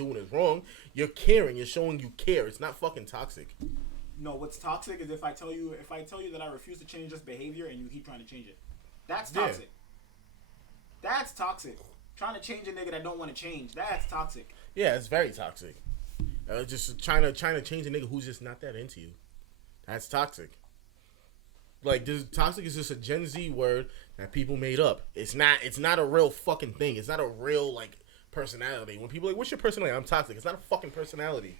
doing is wrong. You're caring. You're showing you care. It's not fucking toxic. No, what's toxic is if I tell you that I refuse to change this behavior and you keep trying to change it. That's toxic. Yeah. That's toxic. Trying to change a nigga that don't want to change. That's toxic. Yeah, it's very toxic. Just trying to change a nigga who's just not that into you. That's toxic. Like, toxic is just a Gen Z word that people made up. It's not a real fucking thing. It's not a real, like, personality. When people are like, what's your personality? I'm toxic. It's not a fucking personality.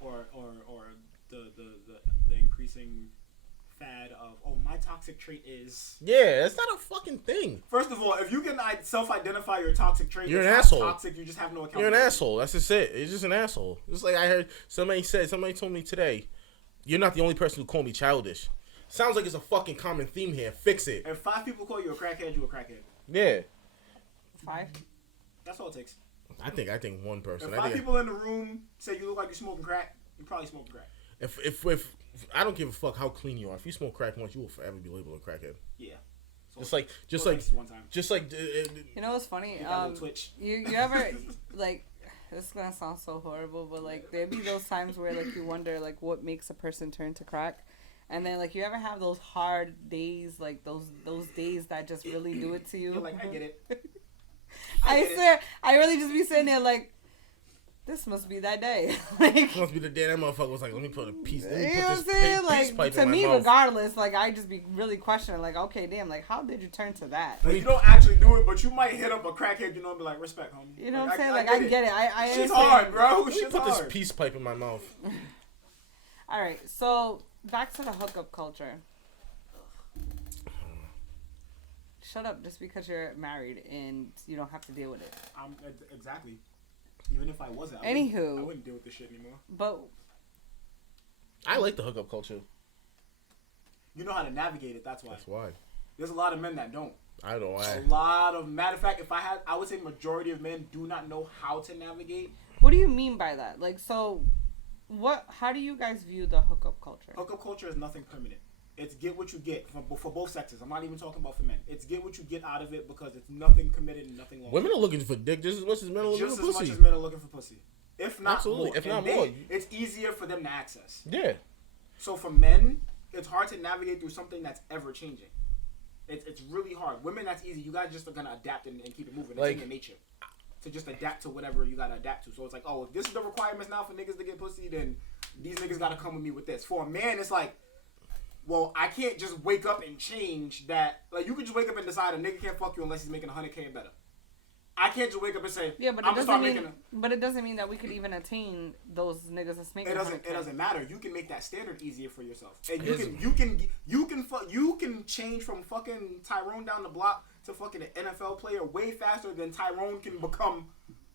Or the increasing fad of, oh, my toxic trait is... Yeah, it's not a fucking thing. First of all, if you can self-identify your toxic trait, you're an asshole. Toxic, you just have no accountability. You're an asshole. That's just it. It's just an asshole. Just like I heard somebody told me today, you're not the only person who called me childish. Sounds like it's a fucking common theme here. Fix it. If 5 people call you a crackhead, you a crackhead. Yeah. 5? That's all it takes. I think one person. If 5 people in the room say you look like you're smoking crack, you're probably smoking crack. If I don't give a fuck how clean you are. If you smoke crack once, you will forever be labeled a crackhead. Yeah. So just like. You know what's funny? You ever like? This is gonna sound so horrible, but like there'd be those times where like you wonder like what makes a person turn to crack. And then, like, you ever have those hard days, like, those days that just really do it to you? You're like, I get it. I swear, I really just be sitting there like, this must be that day. Like, this must be the day that motherfucker was like, let me put a piece. You know what I'm saying? Like, to me, regardless, like, I just be really questioning, like, okay, damn, like, how did you turn to that? Like, you don't actually do it, but you might hit up a crackhead, you know, and be like, respect, homie. You know what I'm saying? Like, I get it. I Shit's hard, bro. Let me put this peace pipe in my mouth. All right, so... Back to the hookup culture. Shut up just because you're married and you don't have to deal with it. Exactly. Even if I wasn't. I wouldn't deal with this shit anymore. But I like the hookup culture. You know how to navigate it, that's why. That's why. There's a lot of men that don't. I don't know why. A lot of... Matter of fact, I would say majority of men do not know how to navigate. What do you mean by that? Like, so... How do you guys view the hookup culture? Hookup culture is nothing permanent. It's get what you get for both sexes. I'm not even talking about for men. It's get what you get out of it because it's nothing committed and nothing long. Women are looking for dick just as much as men are looking for pussy. Just as much as men are looking for pussy. If not Absolutely. more. If not more. It's easier for them to access. Yeah. So for men, it's hard to navigate through something that's ever changing. It's really hard. Women, that's easy. You guys just are going to adapt and keep it moving. It's in your nature. To just adapt to whatever you gotta adapt to. So it's like, oh, if this is the requirements now for niggas to get pussy, then these niggas gotta come with me with this. For a man, it's like, well, I can't just wake up and change that. Like, you can just wake up and decide a nigga can't fuck you unless he's making $100K and better. I can't just wake up and say, yeah, but it doesn't mean that we could even attain those niggas that's making. It doesn't matter. You can make that standard easier for yourself, and you can change from fucking Tyrone down the block to fucking an NFL player way faster than Tyrone can become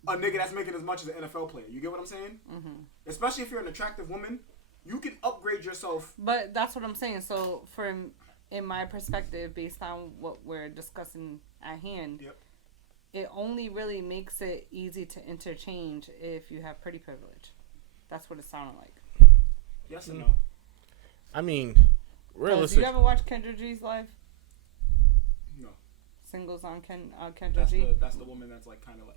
a nigga that's making as much as an NFL player. You get what I'm saying? Mm-hmm. Especially if you're an attractive woman, you can upgrade yourself. But that's what I'm saying. So, in my perspective, based on what we're discussing at hand. Yep. It only really makes it easy to interchange if you have pretty privilege. That's what it sounded like. Yes and no. I mean, realistically. You ever watch Kendra G's live? No. Singles on Kendra G? That's the woman that's like kind of like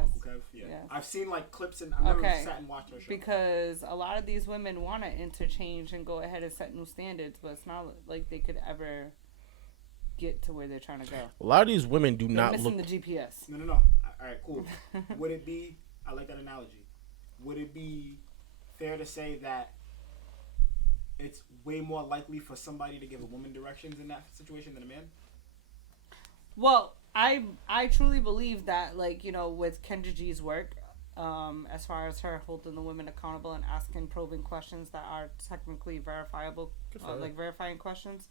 Uncle Kev? Yeah. Yes. I've seen like clips and I've never sat and watched her show. Because a lot of these women want to interchange and go ahead and set new standards, but it's not like they could ever get to where they're trying to go. A lot of these women do not look... look... missing the GPS. No. All right, cool. Would it be... I like that analogy. Would it be fair to say that it's way more likely for somebody to give a woman directions in that situation than a man? Well, I truly believe that, like, you know, with Kendra G's work, as far as her holding the women accountable and asking probing questions that are technically verifiable, like verifying questions,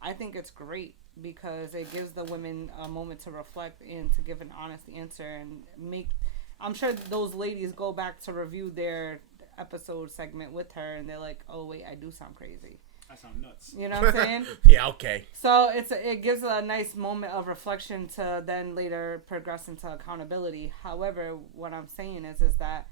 I think it's great because it gives the women a moment to reflect and to give an honest answer and make... I'm sure those ladies go back to review their episode segment with her and they're like, oh, wait, I do sound crazy. I sound nuts. You know what I'm saying? Yeah, okay. So it gives a nice moment of reflection to then later progress into accountability. However, what I'm saying is that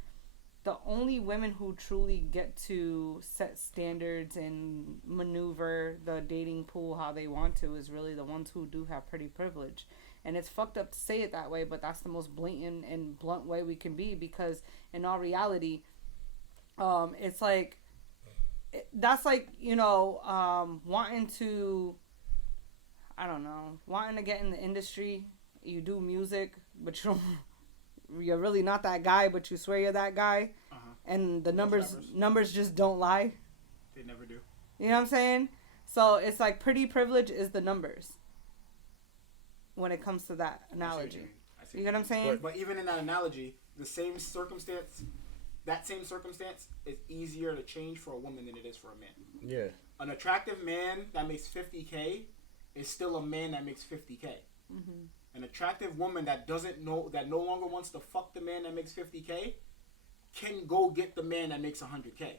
the only women who truly get to set standards and maneuver the dating pool how they want to is really the ones who do have pretty privilege. And it's fucked up to say it that way, but that's the most blatant and blunt way we can be, because in all reality, it's like, that's like, wanting to, I don't know, wanting to get in the industry. You do music, but you're really not that guy, but you swear you're that guy. And the numbers just don't lie. They never do. You know what I'm saying? So it's like pretty privilege is the numbers when it comes to that analogy. You get what I'm saying? But even in that analogy, that same circumstance is easier to change for a woman than it is for a man. Yeah. An attractive man that makes $50K is still a man that makes $50K. Mm-hmm. An attractive woman that no longer wants to fuck the man that makes $50K can go get the man that makes $100K.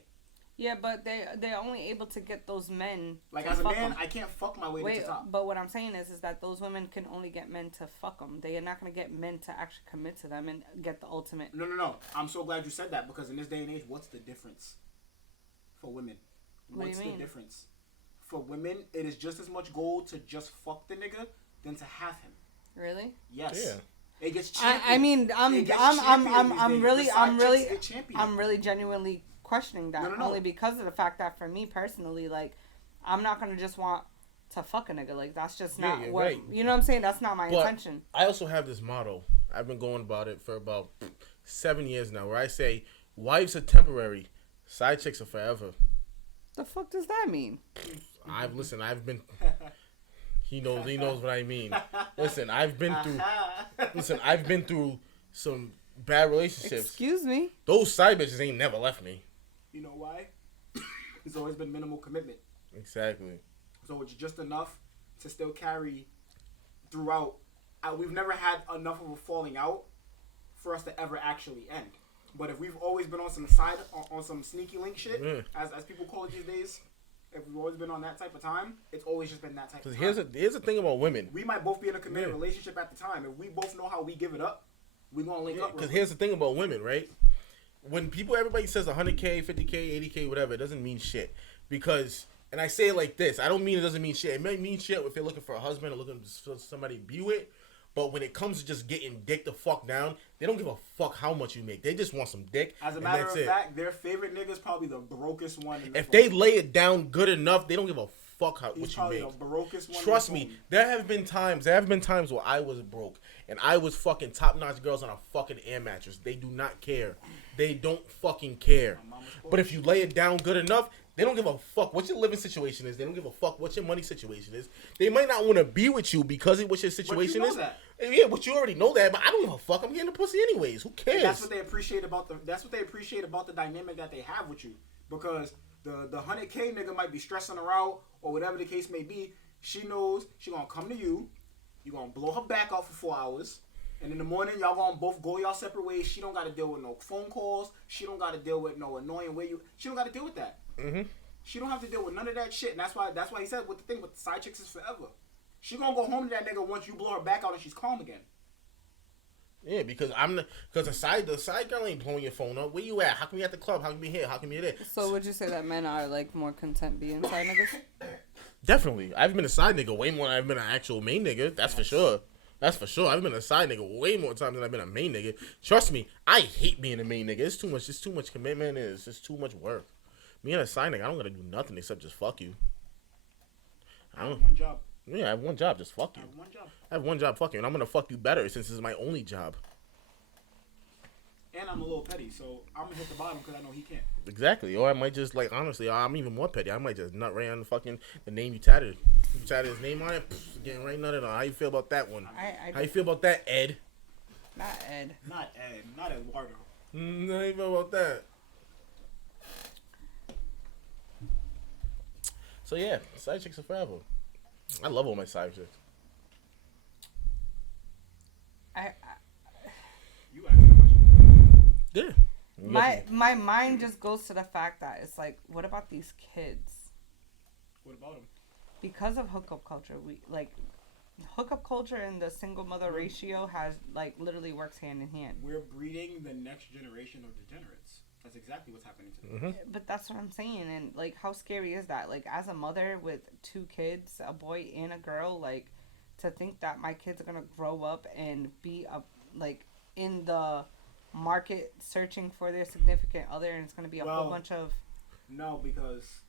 Yeah, but they're only able to get those men. Like, as a man, I can't fuck my way to the top. But what I'm saying is that those women can only get men to fuck them. They are not going to get men to actually commit to them and get the ultimate. No. I'm so glad you said that, because in this day and age, what's the difference for women? What's the difference? For women, it is just as much gold to just fuck the nigga than to have him. Really? Yes. Yeah. It gets championed. I mean, I'm really genuinely questioning that. No. Only because of the fact that for me personally, like, I'm not gonna just want to fuck a nigga. Like, that's just not what, right. You know what I'm saying? That's not my intention. I also have this motto. I've been going about it for about 7 years now, where I say, wives are temporary, side chicks are forever. The fuck does that mean? I've been he knows what I mean. I've been through some bad relationships. Excuse me? Those side bitches ain't never left me. You know why? It's always been minimal commitment. Exactly. So it's just enough to still carry throughout. We've never had enough of a falling out for us to ever actually end. But if we've always been on some sneaky link shit, as people call it these days, if we've always been on that type of time, it's always just been that type of time. Here's the thing about women. We might both be in a committed relationship at the time. If we both know how we give it up, we're going to link up. Because here's the thing about women, right? When everybody says 100K, 50K, 80K, whatever, it doesn't mean shit. Because, and I say it like this, I don't mean it doesn't mean shit. It may mean shit if you're looking for a husband or looking for somebody to be with. But when it comes to just getting dick the fuck down, they don't give a fuck how much you make. They just want some dick. As a matter of fact, their favorite nigga's probably the brokest one. If they lay it down good enough, they don't give a fuck what you make. The brokest one. Trust me, there have been times where I was broke and I was fucking top-notch girls on a fucking air mattress. They do not care. They don't fucking care. But if you lay it down good enough, they don't give a fuck what your living situation is. They don't give a fuck what your money situation is. They might not want to be with you because of what your situation is. That. Yeah, but you already know that. But I don't give a fuck. I'm getting the pussy anyways. Who cares? And that's what they appreciate about the dynamic that they have with you. Because the 100K nigga might be stressing her out or whatever the case may be. She knows she gonna come to you. You gonna blow her back out for 4 hours. And in the morning, y'all gonna both go y'all separate ways. She don't gotta deal with no phone calls. She don't gotta deal with no annoying way. She don't gotta deal with that. Mm-hmm. She don't have to deal with none of that shit. And that's why he said with the thing with side chicks is forever. She gonna go home to that nigga once you blow her back out and she's calm again. Yeah, because the side girl ain't blowing your phone up. Where you at? How come you at the club? How come you here? How come you there? So would you say that men are like more content being side niggas? Definitely. I've been a side nigga way more than I've been an actual main nigga. That's for sure. That's for sure. I've been a side nigga way more times than I've been a main nigga. Trust me, I hate being a main nigga. It's too much commitment. It's just too much work. Me and a side nigga, I don't gotta do nothing except just fuck you. I have one job. Yeah, I have one job, just fuck you. I have one job, fuck you, and I'm gonna fuck you better since this is my only job. And I'm a little petty, so I'm gonna hit the bottom because I know he can't. Exactly. Or I might just, like, honestly, I'm even more petty. I might just nut right on the fucking, the name you tatted. You tatted his name on it, getting right nutted on. How you feel about that one? How you feel about that, Ed? Not Ed. Not Eduardo. How you feel about that? So, yeah, side chicks are forever. I love all my side chicks. You asked the question. Yeah. My mind just goes to the fact that it's like, what about these kids? What about them? Because of hookup culture, hookup culture and the single mother ratio has literally works hand in hand. We're breeding the next generation of degenerates. That's exactly what's happening to them. Mm-hmm. But that's what I'm saying, and how scary is that? As a mother with 2 kids, a boy and a girl, to think that my kids are gonna grow up and be in the market searching for their significant other, and it's gonna be a whole bunch of. No, because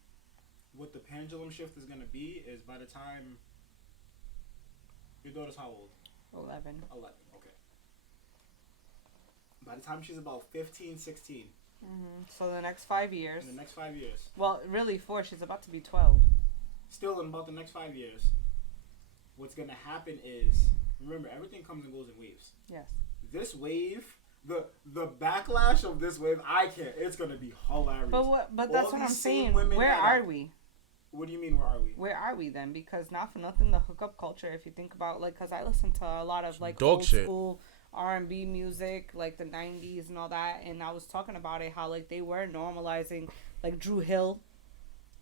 what the pendulum shift is gonna be is by the time your daughter's how old? 11. 11. Okay. By the time she's about 15, 16. So the next 5 years. In the next 5 years. Well, really 4. She's about to be 12. Still, in about the next 5 years, what's gonna happen is, remember, everything comes and goes in waves. Yes. This wave, the backlash of this wave, I can't. It's gonna be hilarious. But that's what I'm saying. Where are we? What do you mean? Where are we? Where are we then? Because not for nothing, the hookup culture. If you think about because I listen to a lot of Dog old shit. school R&B music, like the 90s and all that, and I was talking about it how they were normalizing Dru Hill,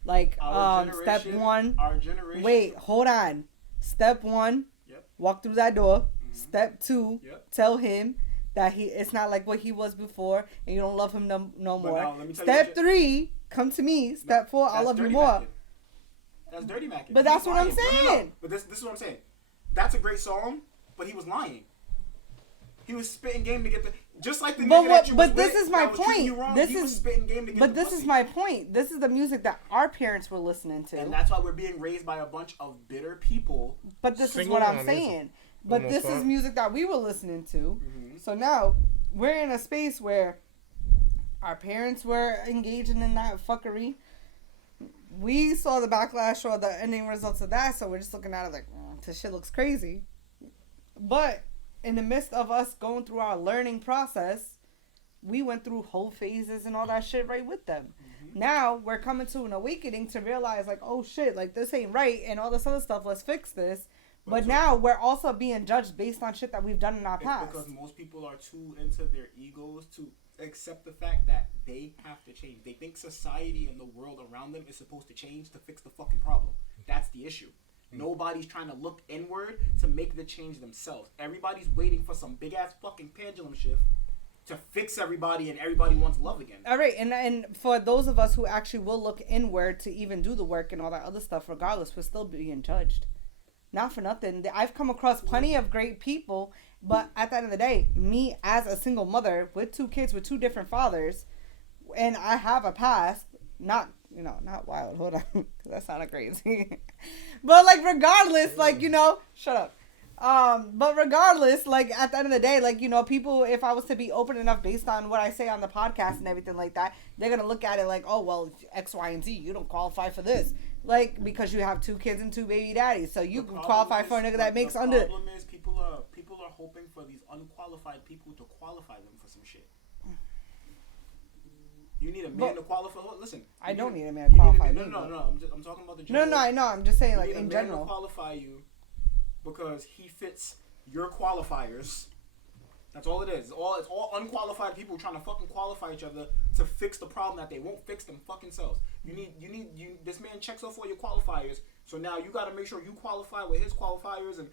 step one. Our generation. Wait, hold on. Step one. Yep. Walk through that door. Step two. Yep. Tell him that it's not like what he was before, and you don't love him no more. Now, let me tell Step three. Come to me. Step four. I love you more. Mackin'. That's dirty mackin'. But that's what I'm saying. No. But this is what I'm saying. That's a great song, but he was lying. He was spitting game to get the just like the nigga that you was this with is my that was treating point. you wrong, This he is was spitting game to get But the this pussy. is my point. This is the music that our parents were listening to. And that's why we're being raised by a bunch of bitter people. But this is Single what I'm on saying. But almost this is fine. music that we were listening to. So now we're in a space where our parents were engaging in that fuckery. We saw the backlash or the ending results of that, so we're just looking at it like, this shit looks crazy. But in the midst of us going through our learning process, we went through whole phases and all that shit right with them. Now we're coming to an awakening to realize oh shit, this ain't right and all this other stuff. Let's fix this. But now we're also being judged based on shit that we've done in our past. Because most people are too into their egos to accept the fact that they have to change. They think society and the world around them is supposed to change to fix the fucking problem. That's the issue. Nobody's trying to look inward to make the change themselves. Everybody's waiting for some big ass fucking pendulum shift to fix everybody, and everybody wants love again. All right, and for those of us who actually will look inward to even do the work and all that other stuff, regardless, we're still being judged. Not for nothing. I've come across plenty of great people, but at the end of the day, me as a single mother with 2 kids with 2 different fathers, and I have a past, not wild, hold on, 'cause that sounded crazy. But regardless, shut up. But regardless, at the end of the day, people, if I was to be open enough based on what I say on the podcast and everything like that, they're going to look at it oh, well, X, Y, and Z, you don't qualify for this. Because you have 2 kids and 2 baby daddies. So you can qualify for a nigga that makes under... The problem is people are hoping for these unqualified people to qualify them for some shit. You need a man to qualify. Listen, I don't need a man to qualify me. No. I'm talking about the general. No, I know. I'm just saying, you need in a man general. to qualify you because he fits your qualifiers. That's all it is. It's all unqualified people trying to fucking qualify each other to fix the problem that they won't fix them fucking selves. This man checks off all your qualifiers, so now you got to make sure you qualify with his qualifiers, and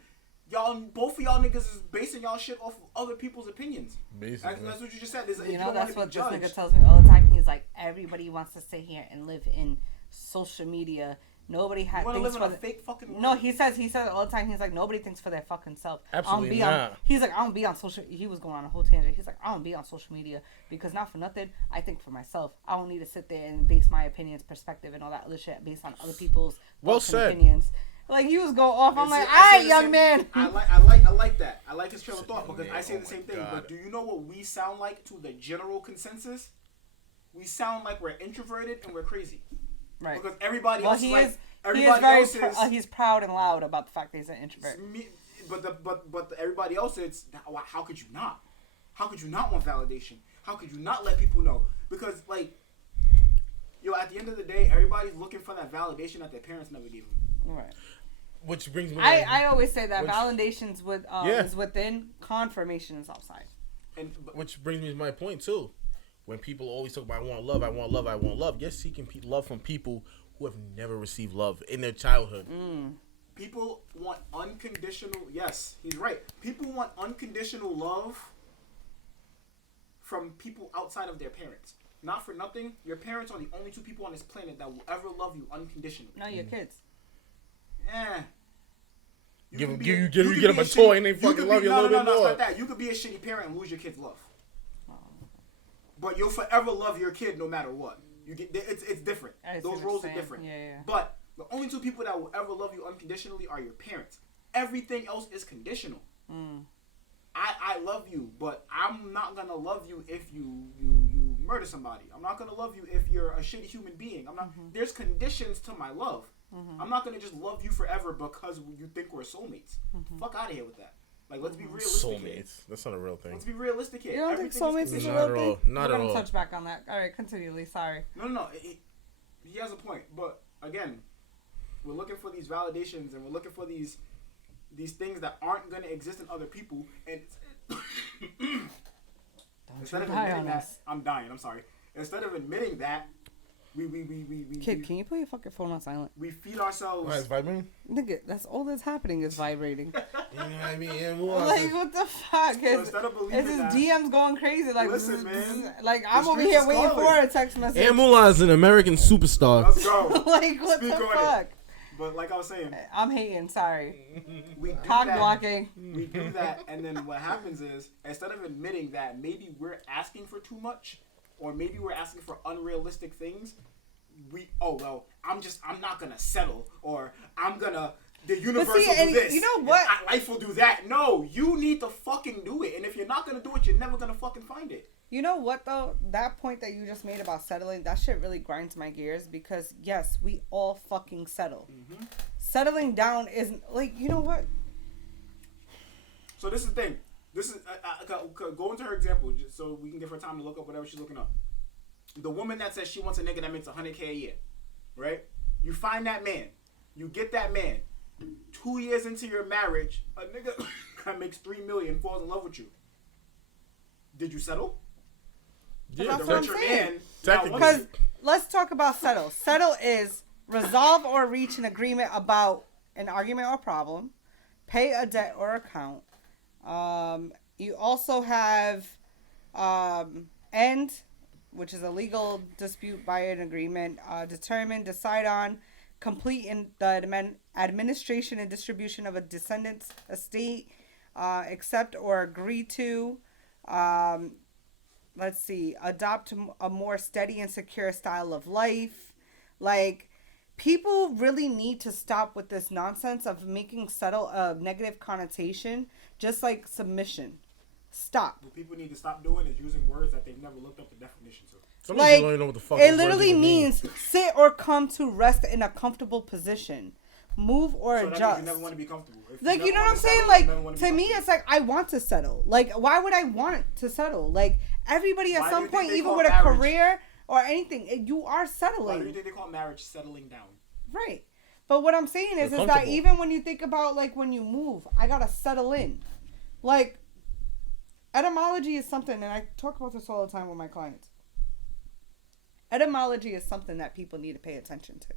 both of y'all niggas is basing y'all shit off of other people's opinions. Basically. That's what you just said. That's what this nigga tells me all the time. He's like, everybody wants to sit here and live in social media. Nobody has. You want to live in a fake fucking world? No, he says all the time. He's like, nobody thinks for their fucking self. Absolutely not. He's like, I don't be on social. He was going on a whole tangent. He's like, I don't be on social media because not for nothing. I think for myself. I don't need to sit there and base my opinions, perspective, and all that other shit based on other people's opinions. He was going off. I'm like, all right, young man. I like that. I like his trail of thought because I say the same thing. But do you know what we sound like to the general consensus? We sound like we're introverted and we're crazy. Right. Because everybody else he's proud and loud about the fact that he's an introvert. But everybody else is, how could you not? How could you not want validation? How could you not let people know? Because at the end of the day, everybody's looking for that validation that their parents never gave them. Right. Which brings me. I always say that validations is within, confirmation is outside. Which brings me to my point too. When people always talk about I want love, I want love, I want love. Yes, seeking love from people who have never received love in their childhood. People want unconditional. Yes, he's right. People want unconditional love from people outside of their parents. Not for nothing, your parents are the only 2 people on this planet that will ever love you unconditionally. Not your kids. You get them a toy and they fucking love you a little bit more. It's not that. You could be a shitty parent and lose your kid's love. But you'll forever love your kid no matter what. It's different. Those roles are different. Yeah. But the only two people that will ever love you unconditionally are your parents. Everything else is conditional. I love you, but I'm not gonna love you if you murder somebody. I'm not gonna love you if you're a shitty human being. I'm not. There's conditions to my love. I'm not gonna just love you forever because you think we're soulmates. Fuck out of here with that. Like, let's be realistic. Soulmates. Here. That's not a real thing. Let's be realistic here. You don't think soulmates is a real thing? Not at all. Touch back on that. All right, continually. Sorry. No. He has a point, but again, we're looking for these validations and we're looking for these things that aren't gonna exist in other people. And instead of admitting that, I'm dying. I'm sorry. Instead of admitting that, we Kid, can you put your fucking phone on silent? We feed ourselves. Why, it's vibrating? Nigga, that's all that's happening is vibrating. You know what I mean? Yeah, like, what the fuck? So instead of believing it's his DMs going crazy. Like, listen, man. Like, I'm over here waiting for a text message. And Mulan is an American superstar. Let's go. Like, what the fuck? But like I was saying, I'm hating. Sorry. We do Cock that, blocking. We do that, and then what happens is, instead of admitting that maybe we're asking for too much, or maybe we're asking for unrealistic things, I'm not gonna settle, or the universe will do this. You know what? Life will do that. No, you need to fucking do it, and if you're not gonna do it, you're never gonna fucking find it. You know what, though? That point that you just made about settling, that shit really grinds my gears because, yes, we all fucking settle. Settling down isn't, like, you know what? So this is the thing. This is, go into her example just so we can give her time to look up whatever she's looking up. The woman that says she wants a nigga that makes $100K a year, right? You find that man. You get that man. 2 years into your marriage, a nigga that makes $3 million falls in love with you. Did you settle? Yeah, that's what I'm saying. Because let's talk about settle. Settle is resolve or reach an agreement about an argument or problem, pay a debt or account. You also have end, which is a legal dispute by an agreement. Determine, decide on, complete in the administration and distribution of a descendant's estate, accept or agree to. Let's see, adopt a more steady and secure style of life. Like, people really need to stop with this nonsense of making settle a negative connotation, just like submission. Stop. What people need to stop doing is using words that they've never looked up the definition to. Like, it literally means sit or come to rest in a comfortable position. Move or adjust. That means you never want to be comfortable. Like, you know what I'm saying? Like, to me, it's like, I want to settle. Like, why would I want to settle? Like, everybody at some point, even with a career or anything, you are settling. Why do you think they call marriage settling down? Right. But what I'm saying is that even when you think about, like, when you move, I gotta settle in. Like, etymology is something, and I talk about this all the time with my clients. Etymology is something that people need to pay attention to.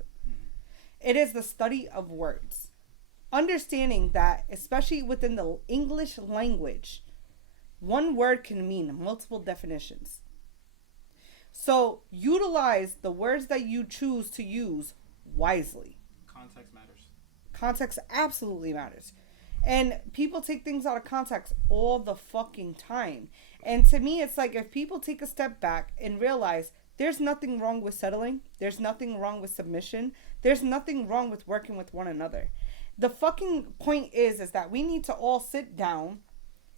It is the study of words. Understanding that, especially within the English language, one word can mean multiple definitions. So utilize the words that you choose to use wisely. Context matters. Context absolutely matters. And people take things out of context all the fucking time. And to me, it's like, if people take a step back and realize there's nothing wrong with settling, there's nothing wrong with submission, there's nothing wrong with working with one another. The fucking point is that we need to all sit down,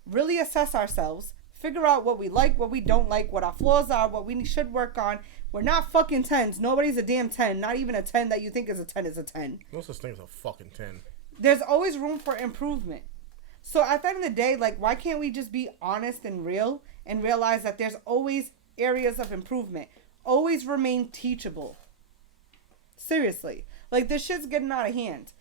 really assess ourselves, figure out what we like, what we don't like, what our flaws are, what we should work on. We're not fucking 10s. Nobody's a damn 10. Not even a 10 that you think is a 10 is a 10. No such thing as a fucking 10. There's always room for improvement. So at the end of the day, like, why can't we just be honest and real and realize that there's always areas of improvement? Always remain teachable. Seriously. Like, this shit's getting out of hand.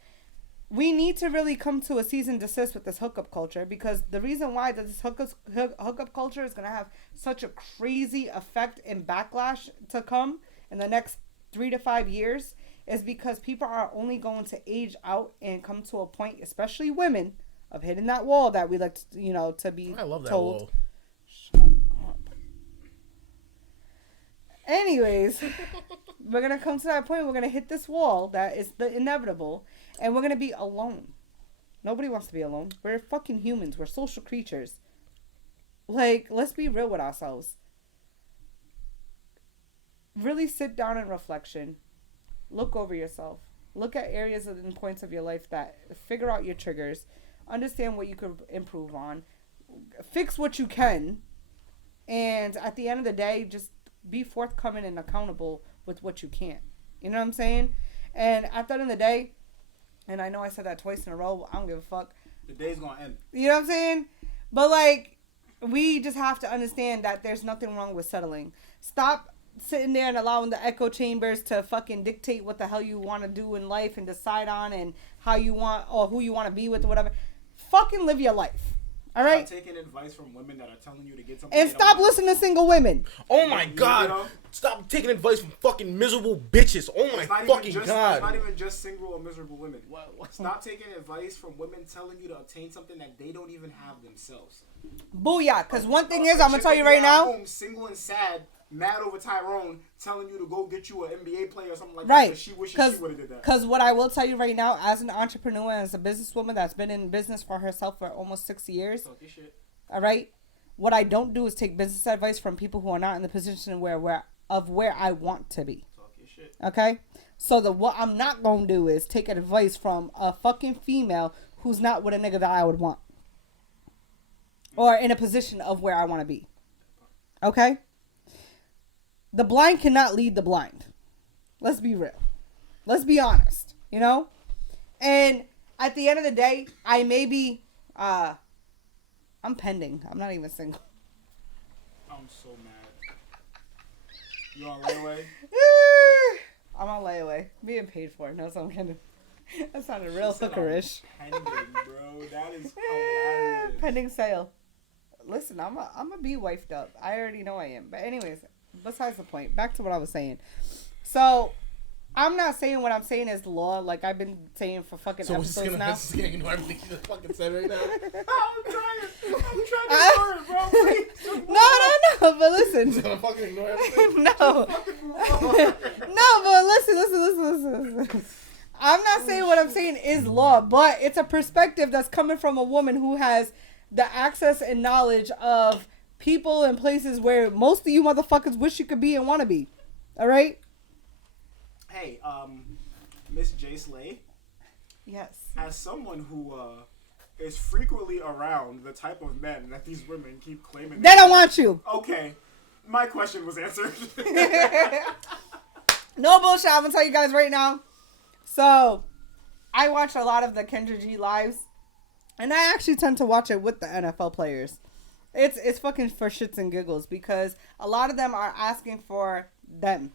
We need to really come to a cease and desist with this hookup culture, because the reason why that this hookup culture is going to have such a crazy effect and backlash to come in the next 3 to 5 years is because people are only going to age out and come to a point, especially women, of hitting that wall that we like to, to be I love that told. wall. Shut up. Anyways, we're going to come to that point. We're going to hit this wall that is the inevitable, and we're going to be alone. Nobody wants to be alone. We're fucking humans. We're social creatures. Like, let's be real with ourselves. Really sit down in reflection. Look over yourself. Look at areas and points of your life that figure out your triggers. Understand what you could improve on. Fix what you can. And at the end of the day, just be forthcoming and accountable with what you can't. You know what I'm saying? And at the end of the day, and I know I said that twice in a row, I don't give a fuck. The day's gonna end. You know what I'm saying? But, like, we just have to understand that there's nothing wrong with settling. Stop sitting there and allowing the echo chambers to fucking dictate what the hell you want to do in life and decide on and how you want or who you want to be with or whatever. Fucking live your life. All right? Stop taking advice from women that are telling you to get something. And stop listening to single women. Oh my god. Stop taking advice from fucking miserable bitches. Oh my fucking god. It's not even just single or miserable women. Stop taking advice from women telling you to obtain something that they don't even have themselves. Booyah. Because one thing is, I'm going to tell you right now. Home, single and sad, mad over Tyrone, telling you to go get you an NBA player or something like right. that. She wishes she would have did that. Because what I will tell you right now, as an entrepreneur and as a businesswoman that's been in business for herself for almost 6 years. Talk your shit. All right? What I don't do is take business advice from people who are not in the position where I want to be. Talk your shit. Okay? So what I'm not going to do is take advice from a fucking female who's not with a nigga that I would want. Or in a position of where I want to be. Okay? The blind cannot lead the blind. Let's be real. Let's be honest. You know? And at the end of the day, I may be, I'm pending. I'm not even single. I'm so mad. You on layaway? I'm on layaway. Being paid for. No, so I'm kidding. That sounded real hookerish. Pending, bro. That is hilarious. Pending sale. Listen, I'm a be wifed up. I already know I am. But anyways, besides the point. Back to what I was saying. So, I'm not saying what I'm saying is law, like I've been saying for fucking episodes now. So we're ignore everything you just fucking said right now? I'm trying to ignore it, bro. Please. No, but listen. Just gonna fucking ignore everything? No. No, but listen. I'm not saying what I'm saying is law, but it's a perspective that's coming from a woman who has the access and knowledge of people and places where most of you motherfuckers wish you could be and want to be. All right? Hey, Miss J. Slay. Yes. As someone who is frequently around the type of men that these women keep claiming They don't want you. Okay, my question was answered. No bullshit. I'm gonna tell you guys right now. So, I watch a lot of the Kendra G lives, and I actually tend to watch it with the NFL players. It's fucking for shits and giggles because a lot of them are asking for them,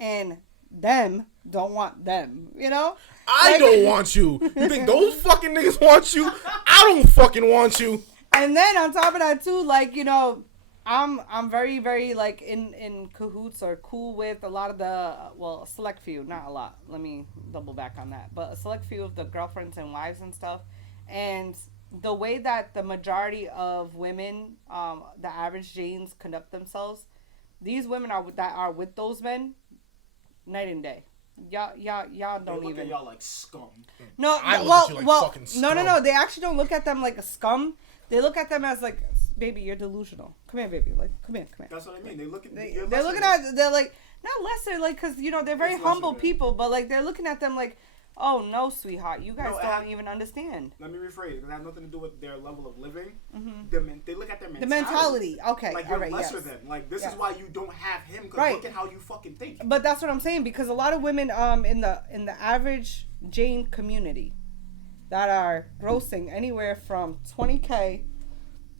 and them don't want them. You know? I don't want you. You think those fucking niggas want you? I don't fucking want you. And then on top of that too, like, you know, I'm very, very like in cahoots or cool with a lot of the, well, a select few, not a lot. Let me double back on that. But a select few of the girlfriends and wives and stuff. And the way that the majority of women, the average Janes conduct themselves, these women that are with those men, night and day. Y'all don't look even. At y'all like scum. No, I look at you like fucking scum. No. They actually don't look at them like a scum. They look at them as like, baby, you're delusional. Come here, baby. Like, come here. That's what I mean. They look at. They're looking at. They're like not lesser, like, cause you know they're very humble lesser, people, but like they're looking at them like, oh no, sweetheart, you guys don't even understand. Let me rephrase it. It has nothing to do with their level of living. Mm-hmm. They look at their mentality. The mentality. Okay. Like you're all right, lesser yes. than. Like this Yes. is why you don't have him. Because Right. look at how you fucking think. But that's what I'm saying because a lot of women in the average Jane community that are grossing anywhere from 20K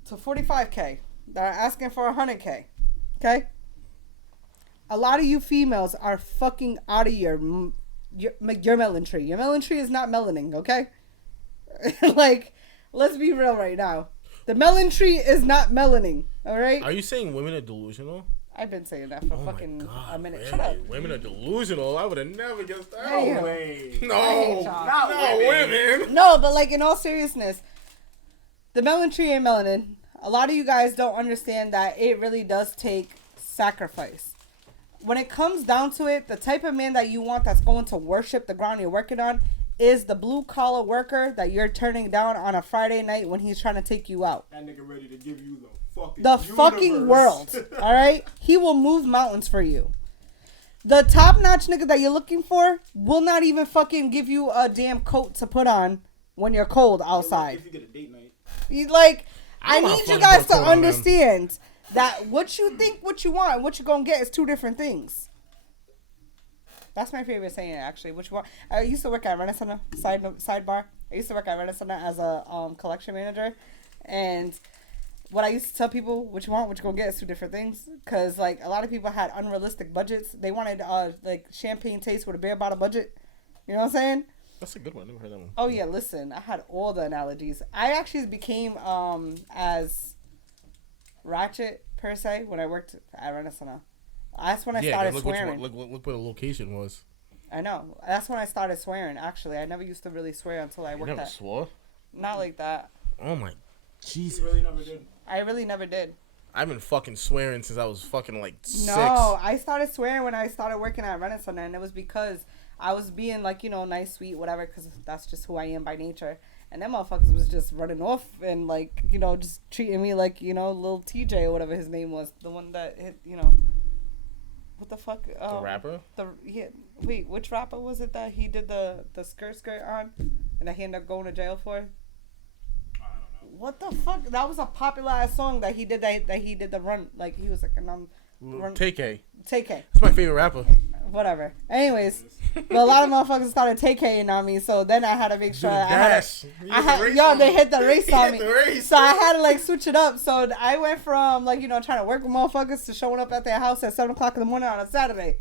to 45K that are asking for 100K. Okay? A lot of you females are fucking out of your melon tree. Your melon tree is not melaning, okay? Like, let's be real right now. The melon tree is not melaning, all right? Are you saying women are delusional? I've been saying that for fucking a minute. Really? Shut up. Women are delusional. I would have never guessed that. Hey, No way. No, Not no women. No, but like in all seriousness, the melon tree ain't melanin. A lot of you guys don't understand that it really does take sacrifice. When it comes down to it, the type of man that you want that's going to worship the ground you're working on is the blue collar worker that you're turning down on a Friday night when he's trying to take you out. That nigga ready to give you the fucking world. All right, he will move mountains for you. The top notch nigga that you're looking for will not even fucking give you a damn coat to put on when you're cold outside. If you get a date night, I need you guys to understand that what you think, what you want, and what you're gonna get is two different things. That's my favorite saying, actually. What you want? I used to work at Renaissance. Sidebar. I used to work at Renaissance as a collection manager, and what I used to tell people, what you want, what you gonna get is two different things. Cause like a lot of people had unrealistic budgets. They wanted like champagne taste with a bare bottle budget. You know what I'm saying? That's a good one. I never heard that one. Oh yeah, listen, I had all the analogies. I actually became as ratchet per se when I worked at Renaissance. That's when I started swearing. Look where the location was. I know. That's when I started swearing. Actually, I never used to really swear until I worked. You never swore? Not like that. Oh my, Jesus! You really never did. I really never did. I've been fucking swearing since I was fucking like 6. No, I started swearing when I started working at Renaissance, and it was because I was being like, you know, nice, sweet, whatever, because that's just who I am by nature. And them motherfuckers was just running off and like, you know, just treating me like, you know, little TJ or whatever his name was, the one that hit, you know. What the fuck? The rapper? Wait, which rapper was it that he did the skirt on and that he ended up going to jail for? I don't know. What the fuck? That was a popular ass song that he did that he did the run. Like, he was like a run. TK. TK. That's my favorite rapper. Whatever. Anyways, but a lot of motherfuckers started TKing on me, so then I had to make sure they hit the race on me. Race. So I had to like switch it up. So I went from like, you know, trying to work with motherfuckers to showing up at their house at 7:00 in the morning on a Saturday.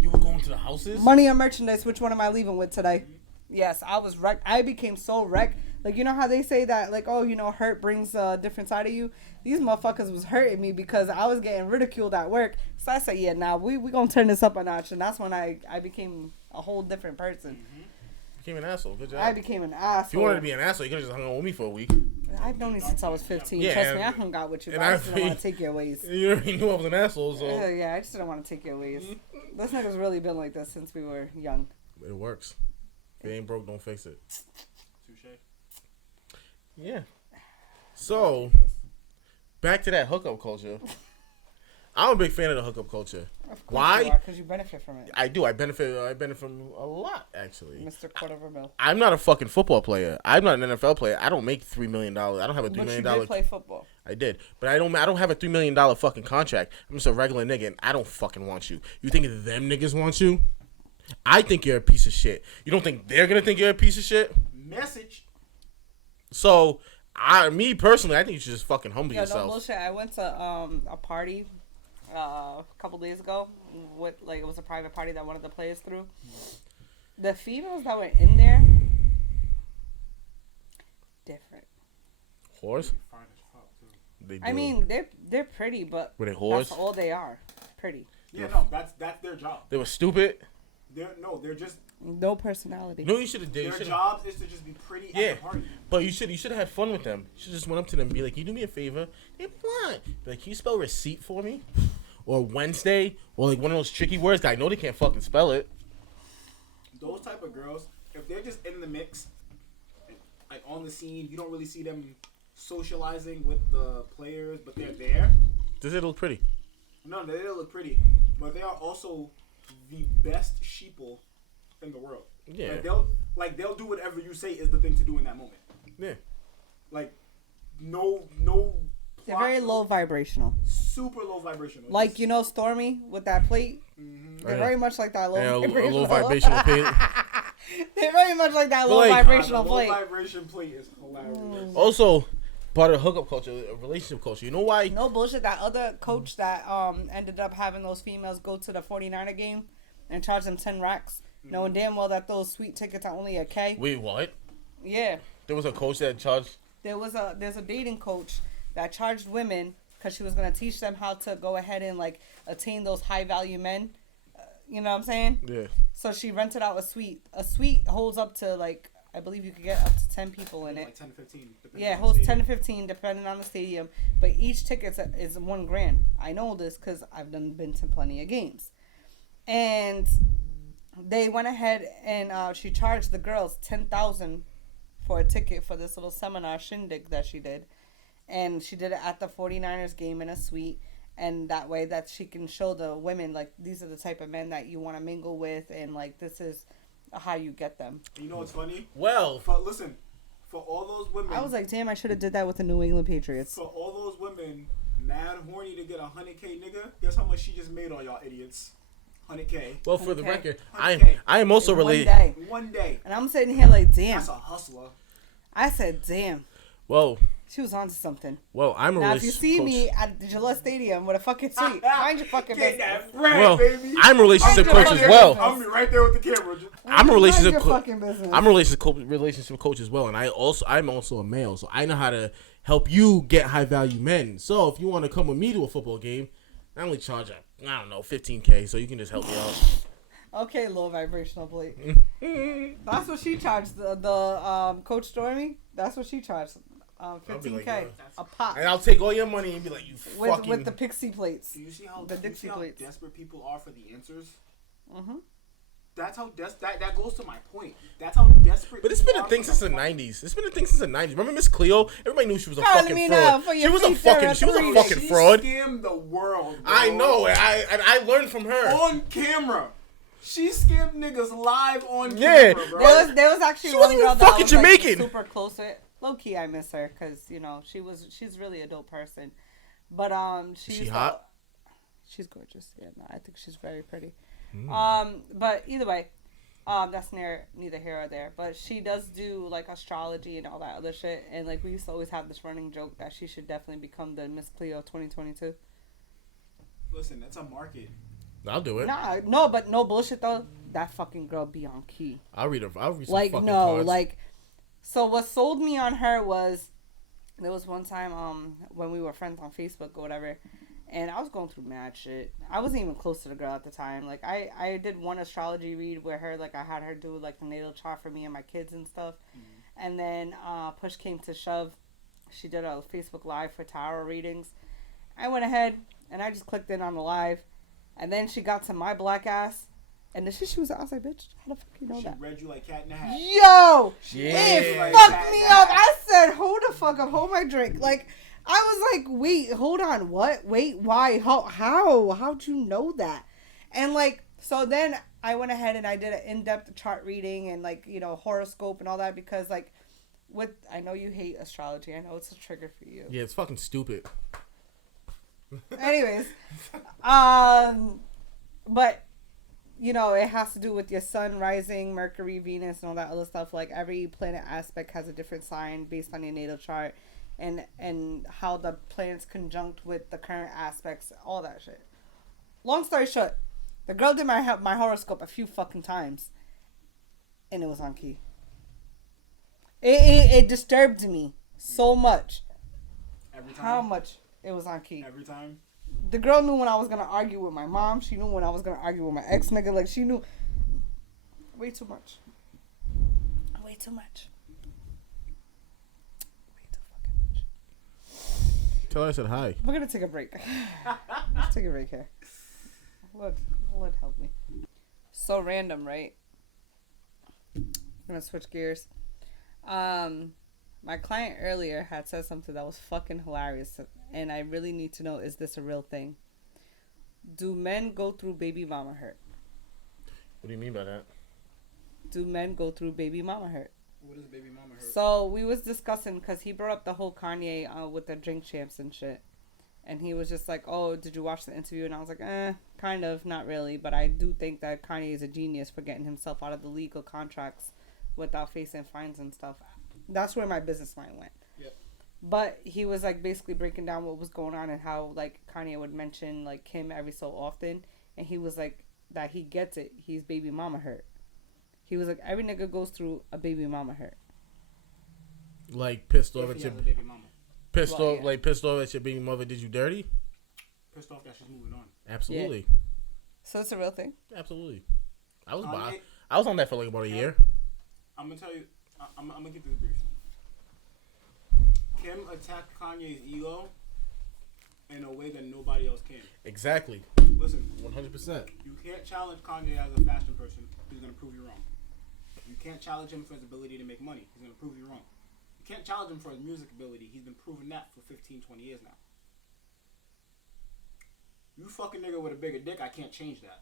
You were going to the houses? Money and merchandise. Which one am I leaving with today? Yes, I was wrecked. I became so wrecked. Like, you know how they say that, like, oh, you know, hurt brings a different side of you? These motherfuckers was hurting me because I was getting ridiculed at work. So I said, yeah, nah, we going to turn this up a notch. And that's when I became a whole different person. Became an asshole. Good job. I became an asshole. If you wanted to be an asshole, you could have just hung out with me for a week. I've known you since I was 15. Yeah, Trust me, I hung out with you. But I just didn't want to take your ways. You already knew I was an asshole, so. Yeah, I just didn't want to take your ways. This nigga's really been like this since we were young. It works. If it ain't broke, don't fix it. Touche. Yeah. So, back to that hookup culture. I'm a big fan of the hookup culture. Of course. Why? Because you benefit from it. I do. I benefit from a lot, actually. Mr. Quartervermill. I'm not a fucking football player. I'm not an NFL player. I don't make $3 million. I don't have a $3 million. But you did play football. I did, but I don't have a $3 million fucking contract. I'm just a regular nigga, and I don't fucking want you. You think them niggas want you? I think you're a piece of shit. You don't think they're gonna think you're a piece of shit? Message. So, me personally, I think you should just fucking humble yourself. No bullshit. I went to a party a couple days ago with like it was a private party that one of the players threw. The females that were in there, different. Whores? Fine as fuck too. They do. I mean, they're pretty, but Were they whores? that's all they are. Pretty. Yeah, no, that's their job. They were stupid. They're just No personality. No, you should have did. their job is to just be pretty Yeah, at the party. but you should have had fun with them. You should just went up to them and be like, "You do me a favor." They what? Be like, "Can you spell receipt for me?" Or Wednesday, or like one of those tricky words that I know they can't fucking spell it. Those type of girls, if they're just in the mix, like on the scene, you don't really see them socializing with the players, but they're there. Does it look pretty? No, they don't look pretty, but they are also the best sheeple in the world. Yeah. They'll do whatever you say is the thing to do in that moment. Yeah. Like no. They're very low vibrational. Super low vibrational. Like, you know, Stormy with that plate. Mm-hmm. They're very much like that low Yeah, a vibrational. low vibrational plate. They're very much like that low like, vibrational the plate. low vibration plate is hilarious. Also, part of hookup culture, relationship culture. You know why? No bullshit. That other coach that ended up having those females go to the 49er game and charge them 10 racks, knowing damn well that those sweet tickets are only $1,000. Wait, what? Yeah. There was a coach that charged. There's a dating coach that charged women because she was gonna teach them how to go ahead and like attain those high value men. You know what I'm saying? Yeah. So she rented out a suite. A suite holds up to like, I believe you could get up to 10 people in it. Like 10 to 15. Yeah, it holds 10 to 15 depending on the stadium. But each ticket is $1,000. I know this because I've been to plenty of games. And they went ahead and she charged the girls $10,000 for a ticket for this little seminar shindig that she did, and she did it at the 49ers game in a suite. And that way that she can show the women, like, these are the type of men that you want to mingle with, and, like, this is how you get them. You know what's funny? Well, for all those women, I was like, damn, I should have did that with the New England Patriots. For all those women, mad horny to get a 100K nigga, guess how much she just made on y'all idiots? 100K. well, for the 100K. record, 100K. I am also related. One day. And I'm sitting here like, damn. That's a hustler. I said, damn. Well, She was onto something. well, I'm a Now, if you relationship see coach. me at the Gillette Stadium with a fucking suite, mind your fucking Get business. that bread, Well, baby. I'm a relationship Mind your coach as fucking well. business. I'm gonna be right there with the camera. I'm a relationship Mind your coach. fucking business. I'm a relationship coach as well, and I'm also a male, so I know how to help you get high value men. So if you want to come with me to a football game, I only charge $15K, so you can just help me out. Okay, low vibrational plate. That's what she charged. The Coach Stormy. That's what she charged. be like, $15K a pop And I'll take all your money and be like, you fucking. with the pixie plates. Do you see how The Dixie plates. desperate people are for the answers? Mhm. That's how that goes to my point. That's how desperate. But it's been people a are thing for since the the '90s. It's been a thing since the '90s. Remember Miss Cleo? Everybody knew she was a Calling fucking me fraud. now for She your was a free fucking therapy. fucking She fraud. scammed the world. Bro. I know, and I learned from her. On camera. She scammed niggas live on Yeah. camera, bro. There was actually She one wasn't girl even that I fucking was, like, Jamaican. super close with. Low key, I miss her because she's really a dope person. But Is she hot? She's gorgeous. Yeah, no, I think she's very pretty. Mm. But either way, that's neither here or there. But she does do like astrology and all that other shit. And like we used to always have this running joke that she should definitely become the Miss Cleo 2022. Listen, that's a market. I'll do it. Nah, no, but no bullshit though. That fucking girl be on key. I'll read some Like fucking no, cards. like. So what sold me on her was there was one time when we were friends on Facebook or whatever, and I was going through mad shit. I wasn't even close to the girl at the time. Like I did one astrology read where her like I had her do like the natal chart for me and my kids and stuff, and then push came to shove, she did a Facebook Live for tarot readings. I went ahead and I just clicked in on the live, and then she got to my black ass. And the shit she was, I was like, bitch, how the fuck you know She that? read you like Cat in the Hat. Yo! Yeah. It Like fucked that, me that. up. I said, hold the fuck up. Hold my drink. Like, I was like, wait, hold on. What? Wait, why? How? How'd you know that? And, like, so then I went ahead and I did an in-depth chart reading and, like, horoscope and all that because, like, I know you hate astrology. I know it's a trigger for you. Yeah, it's fucking stupid. Anyways, but it has to do with your sun, rising, Mercury, Venus, and all that other stuff. Like every planet aspect has a different sign based on your natal chart, and how the planets conjunct with the current aspects, all that shit. Long story short, the girl did my horoscope a few fucking times, and it was on key. It disturbed me so much. Every time. How much it was on key. Every time. The girl knew when I was gonna argue with my mom. She knew when I was gonna argue with my ex nigga. Like she knew way too much. Way too much. Way too fucking much. Tell her I said hi. We're gonna take a break. Let's take a break here. Lord help me. So random, right? I'm gonna switch gears. My client earlier had said something that was fucking hilarious, and I really need to know, is this a real thing? Do men go through baby mama hurt? What do you mean by that? Do men go through baby mama hurt? What does baby mama hurt? So we was discussing, because he brought up the whole Kanye with the Drink Champs and shit. And he was just like, oh, did you watch the interview? And I was like, kind of, not really. But I do think that Kanye is a genius for getting himself out of the legal contracts without facing fines and stuff. That's where my business mind went. Yep. But he was like basically breaking down what was going on and how like Kanye would mention like Kim every so often, and he was like that he gets it. He's baby mama hurt. He was like every nigga goes through a baby mama hurt. Like pissed off If at he your has a baby mama. pissed Well, off yeah. like pissed off at your baby mother. Did you dirty? Pissed off that she's moving on. Absolutely, So it's a real thing. absolutely. I was Kanye- I was on that for like about a year. I'm gonna tell you. I'm gonna get this brief. Kim attacked Kanye's ego in a way that nobody else can. Exactly. Listen. 100%. You can't challenge Kanye as a fashion person. He's gonna prove you wrong. You can't challenge him for his ability to make money. He's gonna prove you wrong. You can't challenge him for his music ability. He's been proving that for 15, 20 years now. You fucking nigga with a bigger dick, I can't change that.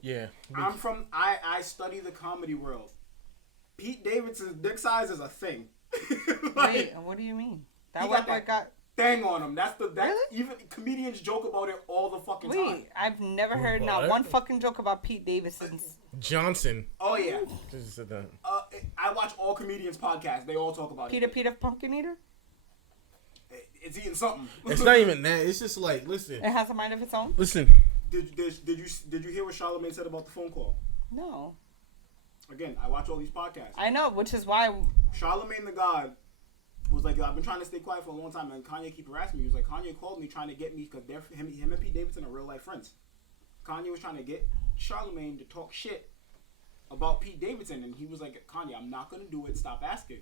Yeah. I study the comedy world. Pete Davidson's dick size is a thing. Like, wait, what do you mean? That white boy got thing on him. Really? Even comedians joke about it all the fucking time. Wait, I've never heard not one fucking joke about Pete Davidson's Johnson. Oh yeah. Just said that. I watch all comedians' podcasts. They all talk about it. Peter Pumpkin Eater? It's eating something. It's not even that. It's just like, listen. It has a mind of its own? Listen. Did you hear what Charlamagne said about the phone call? No. Again, I watch all these podcasts. I know, which is why Charlamagne the God was like, yo, I've been trying to stay quiet for a long time, and Kanye keep harassing me. He was like, Kanye called me trying to get me, because him and Pete Davidson are real life friends. Kanye was trying to get Charlamagne to talk shit about Pete Davidson, and he was like, Kanye, I'm not gonna do it. Stop asking.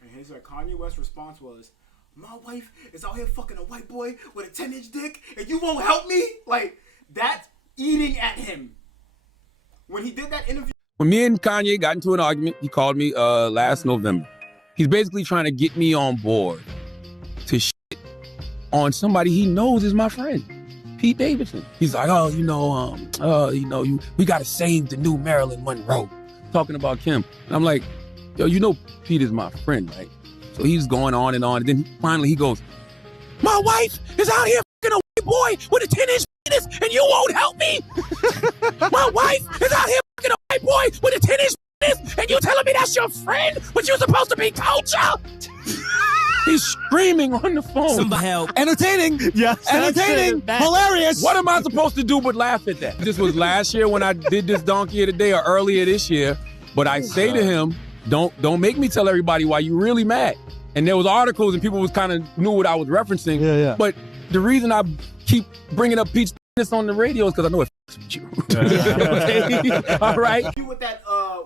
And his Kanye West's response was, my wife is out here fucking a white boy with a 10-inch dick, and you won't help me? Like, that's eating at him. When he did that interview. When me and Kanye got into an argument, he called me last November. He's basically trying to get me on board to shit on somebody he knows is my friend, Pete Davidson. He's like, we gotta save the new Marilyn Monroe. Talking about Kim. And I'm like, yo, you know Pete is my friend, right? So he's going on. And then finally he goes, my wife is out here fucking a white boy with a 10-inch penis and you won't help me? My wife is out here fucking a white boy with a 10-inch penis and you telling me that's your friend, but you're supposed to be culture? He's screaming on the phone. Somebody help. Entertaining. Yes. Entertaining. Hilarious. What am I supposed to do but laugh at that? This was last year when I did this Donkey of the Day, or earlier this year. But I say to him, don't make me tell everybody why you really mad. And there was articles and people was kind of knew what I was referencing. Yeah. But the reason I keep bringing up Pete's penis on the radio is because I know it f***s with you. Okay? All right?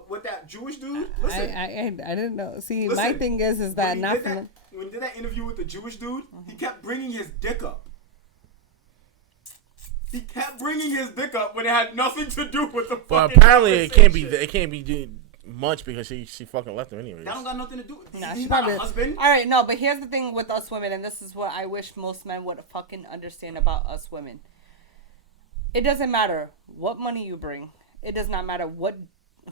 With that Jewish dude? Listen. I didn't know. See, Listen, my thing is that when he did that interview with the Jewish dude, he kept bringing his dick up. He kept bringing his dick up when it had nothing to do with the fucking. But apparently it can't be much because she fucking left him anyway. That don't got nothing to do with Nah, he's she not probably, a husband. All right, no, but here's the thing with us women, and this is what I wish most men would fucking understand about us women. It doesn't matter what money you bring. It does not matter what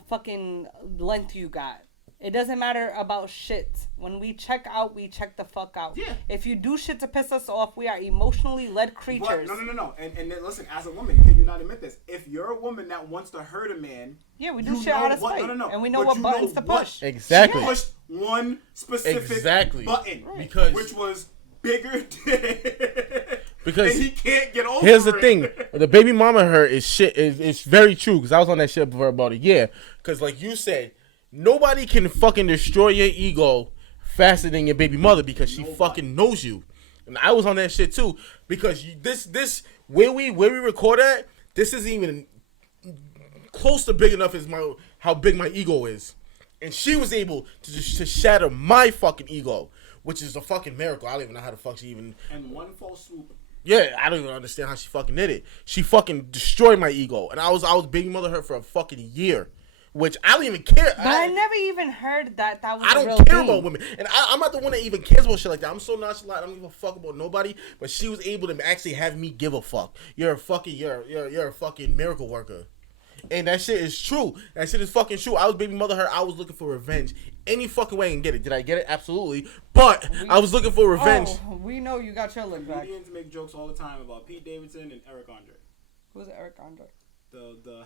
fucking length you got. It doesn't matter about shit. When we check out, we check the fuck out. Yeah. If you do shit to piss us off, we are emotionally led creatures. But, no. And then listen, as a woman, can you not admit this? If you're a woman that wants to hurt a man, yeah, we do shit out of spite. No. And we know what buttons to push. Exactly. She pushed one specific button, right. Because which was bigger dick. Because and he can't get over here's the it. thing, the baby mama her is shit. It's very true because I was on that shit for about a year. Because like you said, nobody can fucking destroy your ego faster than your baby mother because she fucking knows you. And I was on that shit too because this where we record at, this isn't even close to big enough as how big my ego is. And she was able to shatter my fucking ego, which is a fucking miracle. I don't even know how the fuck she even. And one false swoop. Yeah, I don't even understand how she fucking did it. She fucking destroyed my ego, and I was baby mother her for a fucking year, which I don't even care. But I never even heard that was. I don't care about women, and I'm not the one that even cares about shit like that. I'm so nonchalant. I don't give a fuck about nobody. But she was able to actually have me give a fuck. You're a fucking miracle worker. And that shit is true. That shit is fucking true. I was baby mother her. I was looking for revenge. Any fucking way I can get it. Did I get it? Absolutely. But I was looking for revenge. Oh, we know you got your look back. Comedians make jokes all the time about Pete Davidson and Eric Andre. Who's Eric Andre? The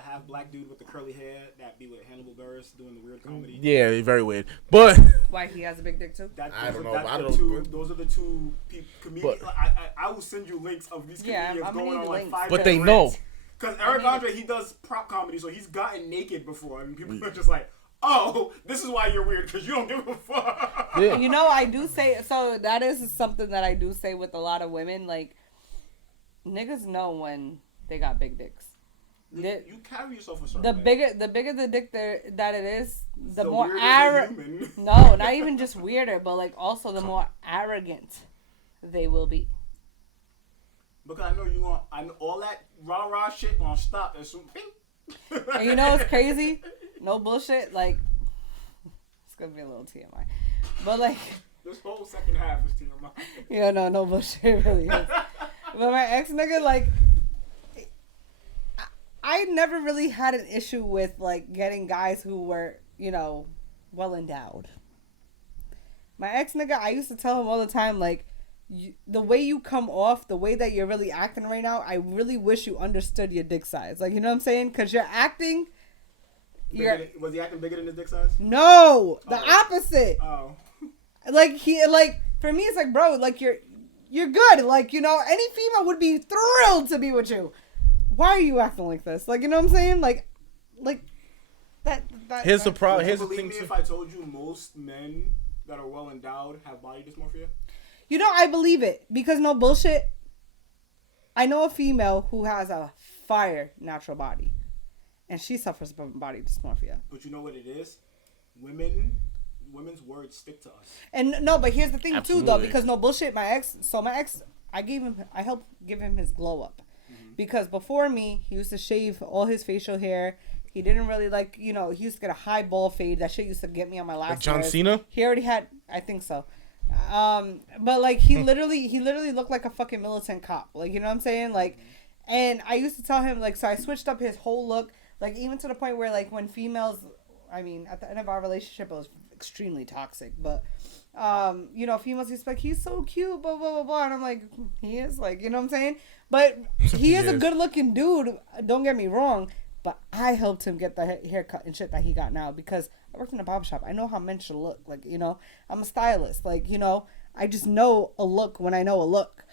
half black dude with the curly hair that be with Hannibal Buress doing the weird comedy. Yeah, very weird. But why he has a big dick too? I don't know. Those are the two comedians. I will send you links of these comedians going on like 5 But they know. Because Eric Andre, he does prop comedy, so he's gotten naked before, and people are just like, oh, this is why you're weird, because you don't give a fuck. Yeah. You know, I do say, so that is something that I do say with a lot of women, like, niggas know when they got big dicks. You carry yourself a certain the way. The bigger the dick that it is, the So more arrogant. No, not even just weirder, but like also the more arrogant they will be. Because I know you want. I know all that rah shit gonna stop as soon. And you know what's crazy? No bullshit. Like, it's gonna be a little TMI, but like, this whole second half is TMI. yeah, no bullshit. It really is. But my ex nigga, like, I never really had an issue with like getting guys who were, you know, well endowed. My ex nigga, I used to tell him all the time, like, the way you come off, the way that you're really acting right now, I really wish you understood your dick size. Like, you know what I'm saying? Because you're acting. Was he acting bigger than his dick size? No, the opposite. Oh. Like for me, it's like, bro, like you're good. Like, you know, any female would be thrilled to be with you. Why are you acting like this? Like, you know what I'm saying? Like that. Here's the problem. Would you Here's the believe thing. me if I told you most men that are well endowed have body dysmorphia? You know, I believe it because no bullshit. I know a female who has a fire natural body, and she suffers from body dysmorphia. But you know what it is? Women's words stick to us. And no, but here's the thing too, though, Absolutely. because no bullshit. My ex, I helped give him his glow up, because before me, he used to shave all his facial hair. He didn't really like, you know, he used to get a high ball fade. That shit used to get me on my last. Like John nerves. Cena? He already had, I think so. But like he literally looked like a fucking militant cop. Like, you know what I'm saying? Like, and I used to tell him, like, so I switched up his whole look. Like, even to the point where, like, when females, I mean, at the end of our relationship, it was extremely toxic. But, you know, females used to be like, he's so cute, blah, blah, blah, blah. And I'm like, he is, like, you know what I'm saying? But he is a good looking dude. Don't get me wrong. But I helped him get the haircut and shit that he got now because I worked in a barber shop. I know how men should look. Like, you know, I'm a stylist. Like, you know, I just know a look when I know a look.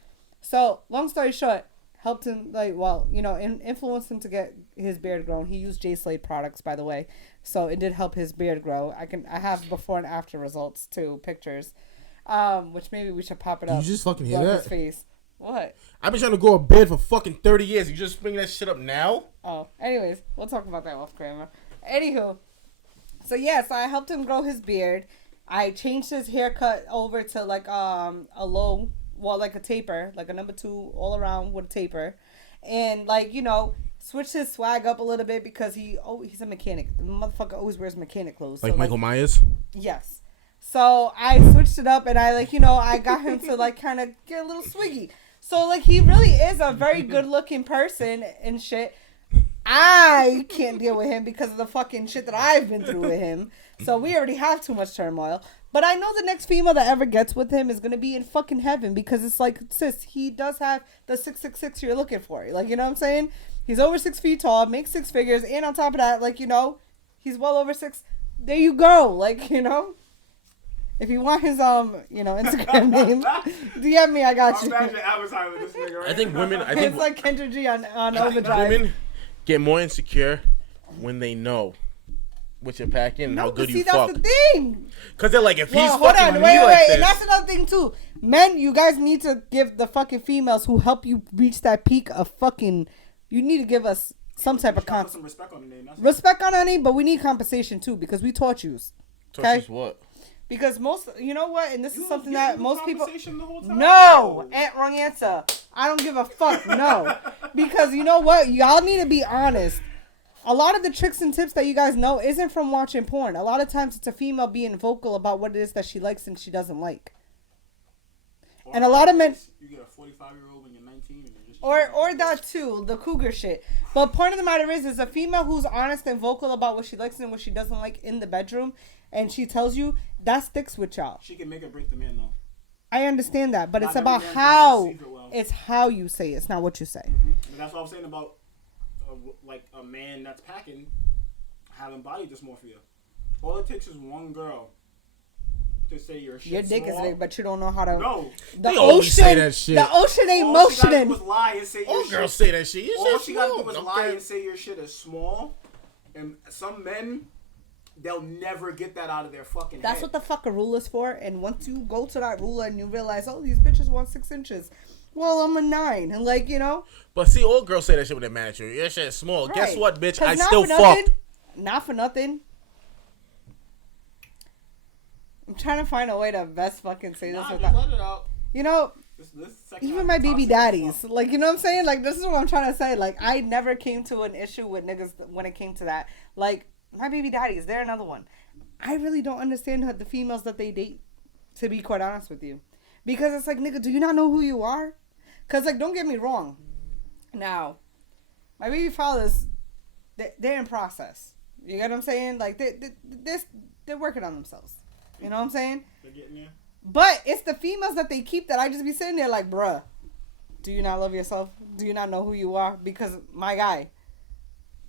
So, long story short, helped him, like, well, you know, influenced him to get his beard grown. He used J Slade products, by the way. So, it did help his beard grow. I have before and after results, too, pictures. Which maybe we should pop it up. You just fucking hear on that? his face. What? I've been trying to grow a beard for fucking 30 years. You just bring that shit up now? Oh, anyways, we'll talk about that off camera. Anywho, so I helped him grow his beard. I changed his haircut over to like a low, well, like a taper, like a number 2 all around with a taper, and like, you know, switched his swag up a little bit because he's a mechanic. The motherfucker always wears mechanic clothes. Like so, Michael Myers? Yes. So I switched it up and I, like, you know, I got him to like kind of get a little swiggy. So like he really is a very good looking person and shit. I can't deal with him because of the fucking shit that I've been through with him. So we already have too much turmoil. But I know the next female that ever gets with him is going to be in fucking heaven because it's like, sis, he does have the 6'6" you're looking for. Like, you know what I'm saying? He's over 6 feet tall, makes 6 figures. And on top of that, like, you know, he's well over 6. There you go. Like, you know. If you want his you know, Instagram name, DM me. I got you. Imagine advertising this nigga, right? I think women. It's like Kendra G on Overdrive. Women get more insecure when they know what you're packing and how good you fuck. That's the thing. Because they're like, if he's Hold fucking on, me wait. like And this. that's another thing too. Men, you guys need to give the fucking females who help you reach that peak of fucking. You need to give us some type of Put some respect on the name. That's respect on our name, but we need compensation too because we taught you. Okay. Touches what? Because most, you know what, and this is something You that give most people. compensation the whole time? No, wrong answer. I don't give a fuck. No, because you know what, y'all need to be honest. A lot of the tricks and tips that you guys know isn't from watching porn. A lot of times it's a female being vocal about what it is that she likes and she doesn't like. And a lot of men. You get a 45-year-old when you're 19 and you're just. Or that too, the cougar shit. But point of the matter is a female who's honest and vocal about what she likes and what she doesn't like in the bedroom, and she tells you, that sticks with y'all. She can make or break the man though. I understand that, but Not it's every about man's how. gonna receive it well. It's how you say it. It's not what you say. But that's what I was saying about like a man that's packing having body dysmorphia. All it takes is one girl to say your shit Your dick small. is big, but you don't know how to. No. The They always say ocean. that shit. The ocean ain't All she gotta do motioning. is lie and say your All shit. girls say that shit. Your All shit's she gotta small. do is Okay. lie and say your shit is small. And some men, they'll never get that out of their fucking That's head. what the fuck a ruler's for. And once you go to that ruler and you realize, oh, these bitches want 6 inches. Well, I'm a 9. And like, you know. But see, all girls say that shit when they're mad at you. Your shit is small. Guess Right. what, bitch? 'Cause I not still for nothing- fucked. Not for nothing. I'm trying to find a way to best fucking say this Nah, without. just let it out. You know, Even my baby daddies, like, you know what I'm saying? Like, this is what I'm trying to say. Like, I never came to an issue with niggas when it came to that. Like, my baby daddies, they're another one. I really don't understand the females that they date, to be quite honest with you. Because it's like, nigga, do you not know who you are? Because, like, don't get me wrong. Now, my baby fathers, they're in process. You get what I'm saying? Like, they're working on themselves. You know what I'm saying? They're getting there. But it's the females that they keep that I just be sitting there like, bruh, do you not love yourself? Do you not know who you are? Because, my guy,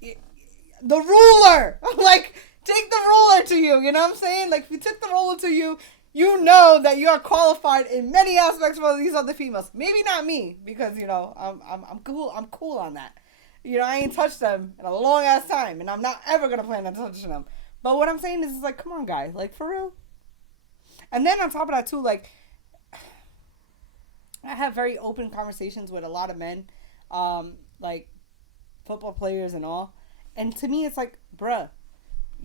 the ruler, like, take the ruler to you. You know what I'm saying? Like, if you took the ruler to you, you know that you are qualified in many aspects for these other females. Maybe not me, because, you know, I'm cool. I'm cool on that. You know, I ain't touched them in a long ass time, and I'm not ever gonna plan on touching them. But what I'm saying is like, come on, guys, like, for real. And then on top of that, too, like, I have very open conversations with a lot of men, like, football players and all. And to me, it's like, bruh,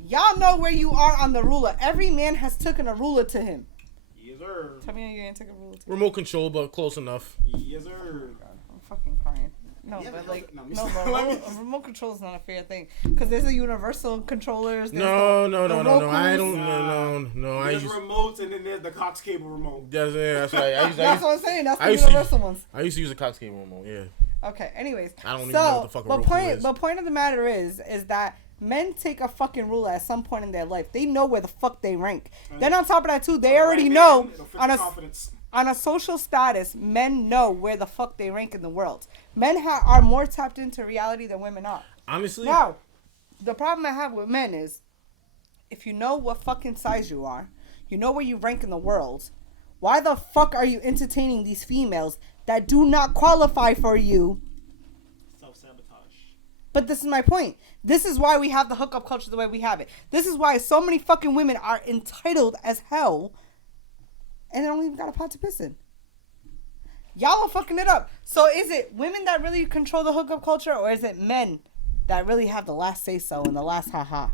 y'all know where you are on the ruler. Every man has taken a ruler to him. Yes, sir. Tell me you ain't took a ruler to him. Remote control, but close enough. Yes, sir. God, I'm fucking crying. No, yeah, but like, no, remote control is not a fair thing because there's a universal controllers. No. I don't. No. There's remotes and then there's the Cox cable remote. That's right. That's what I'm saying. That's the universal ones. I used to use a Cox cable remote. Yeah. Okay. Anyways, I don't even know what the fuck a Roku is. But point of the matter is that men take a fucking ruler at some point in their life. They know where the fuck they rank. Right. Then on top of that too, they already know on a social status, men know where the fuck they rank in the world. Men are more tapped into reality than women are. Honestly. Now, the problem I have with men is, if you know what fucking size you are, you know where you rank in the world, why the fuck are you entertaining these females that do not qualify for you? Self-sabotage. But this is my point. This is why we have the hookup culture the way we have it. This is why so many fucking women are entitled as hell and they don't even got a pot to piss in. Y'all are fucking it up. So is it women that really control the hookup culture, or is it men that really have the last say so and the last haha?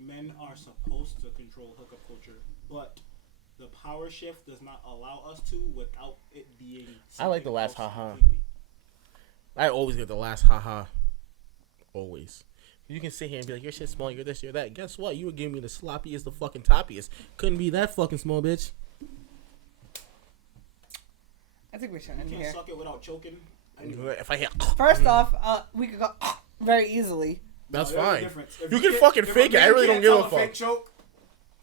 Men are supposed to control hookup culture, but the power shift does not allow us to without it being. I like the last haha. I always get the last haha. Always. You can sit here and be like, your shit's small, you're this, you're that. Guess what? You were giving me the sloppiest, the fucking toppiest. Couldn't be that fucking small, bitch. I think we should end here. You here. can't suck it without choking. If I hear... First off, we could go very easily. That's fine. You can fucking fake it. I really don't give a fuck. Fake choke,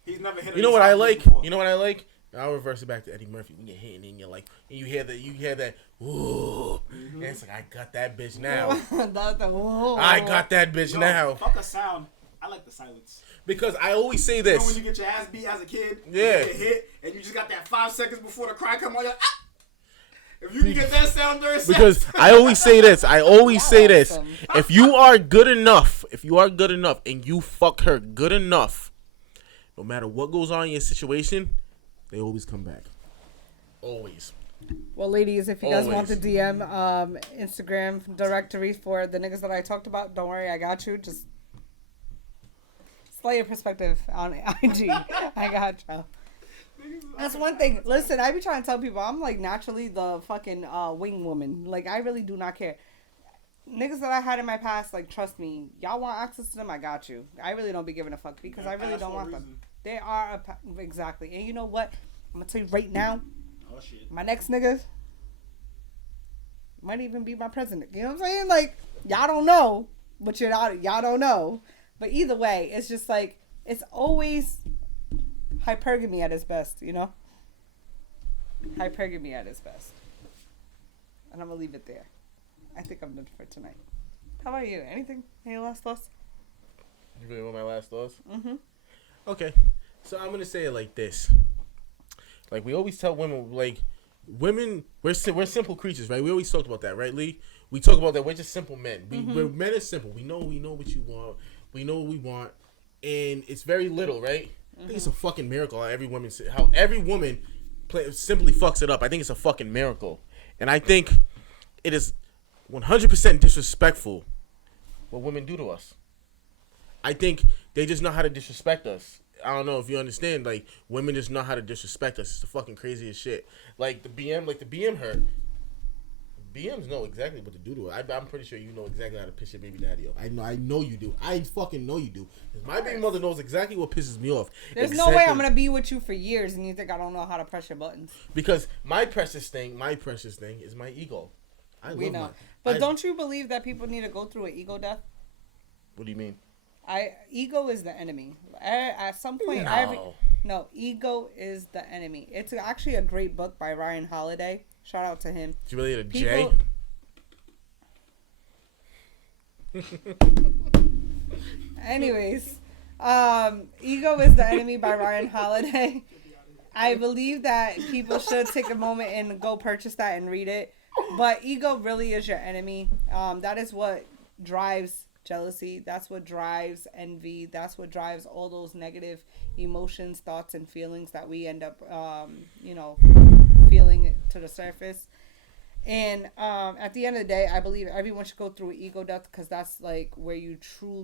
he's never hit. You know what I like? You know what I like? I'll reverse it back to Eddie Murphy. When you're hitting and you're like, and you hear that, ooh, and it's like, I got that bitch now. I got that bitch now. Fuck a sound. I like the silence. Because I always say this. You know when you get your ass beat as a kid, yeah, you get hit, and you just got that 5 seconds before the cry come on, you're like, ah! If you can get that sound during sex. Because I always say this. If you are good enough, and you fuck her good enough, no matter what goes on in your situation, they always come back. Always. Well, ladies, if you guys want the DM, Instagram directory for the niggas that I talked about, don't worry, I got you. Just slay your perspective on IG. I got you. That's one thing. Listen, I be trying to tell people I'm like naturally the fucking wing woman. Like, I really do not care. Niggas that I had in my past, like, trust me, y'all want access to them, I got you. I really don't be giving a fuck because I really don't want them. They are exactly. And you know what? I'm gonna tell you right now. Oh shit. My next nigga might even be my president. You know what I'm saying? Like, y'all don't know, but y'all don't know. But either way, it's just like, it's always hypergamy at its best, you know? Hypergamy at its best. And I'm gonna leave it there. I think I'm done for tonight. How about you? Anything? Any last thoughts? You really want my last thoughts? Mm-hmm. Okay. So I'm gonna say it like this. Like, we always tell women, like, women, we're simple creatures, right? We always talk about that, right, Lee? We talk about that. We're just simple men. We're men are simple. We know what you want. We know what we want. And it's very little, right? I think it's a fucking miracle how every woman simply fucks it up. I think it's a fucking miracle. And I think it is 100% disrespectful what women do to us. I think they just know how to disrespect us. I don't know if you understand. Like, women just know how to disrespect us. It's the fucking craziest shit. Like the BM hurt. BMs know exactly what to do to it. I'm pretty sure you know exactly how to piss your baby daddy off. I know you do. I fucking know you do. 'Cause my baby mother knows exactly what pisses me off. There's no way I'm gonna be with you for years and you think I don't know how to press your buttons. Because my precious thing is my ego. We know. But don't you believe that people need to go through an ego death? What do you mean? Ego is the enemy. At some point, No. Ego is the enemy. It's actually a great book by Ryan Holiday. Shout out to him. Did you really hit a J? Anyways, Ego is the Enemy by Ryan Holiday. I believe that people should take a moment and go purchase that and read it. But ego really is your enemy. That is what drives jealousy. That's what drives envy. That's what drives all those negative emotions, thoughts, and feelings that we end up, feeling to the surface. And at the end of the day, I believe everyone should go through an ego death because that's like where you truly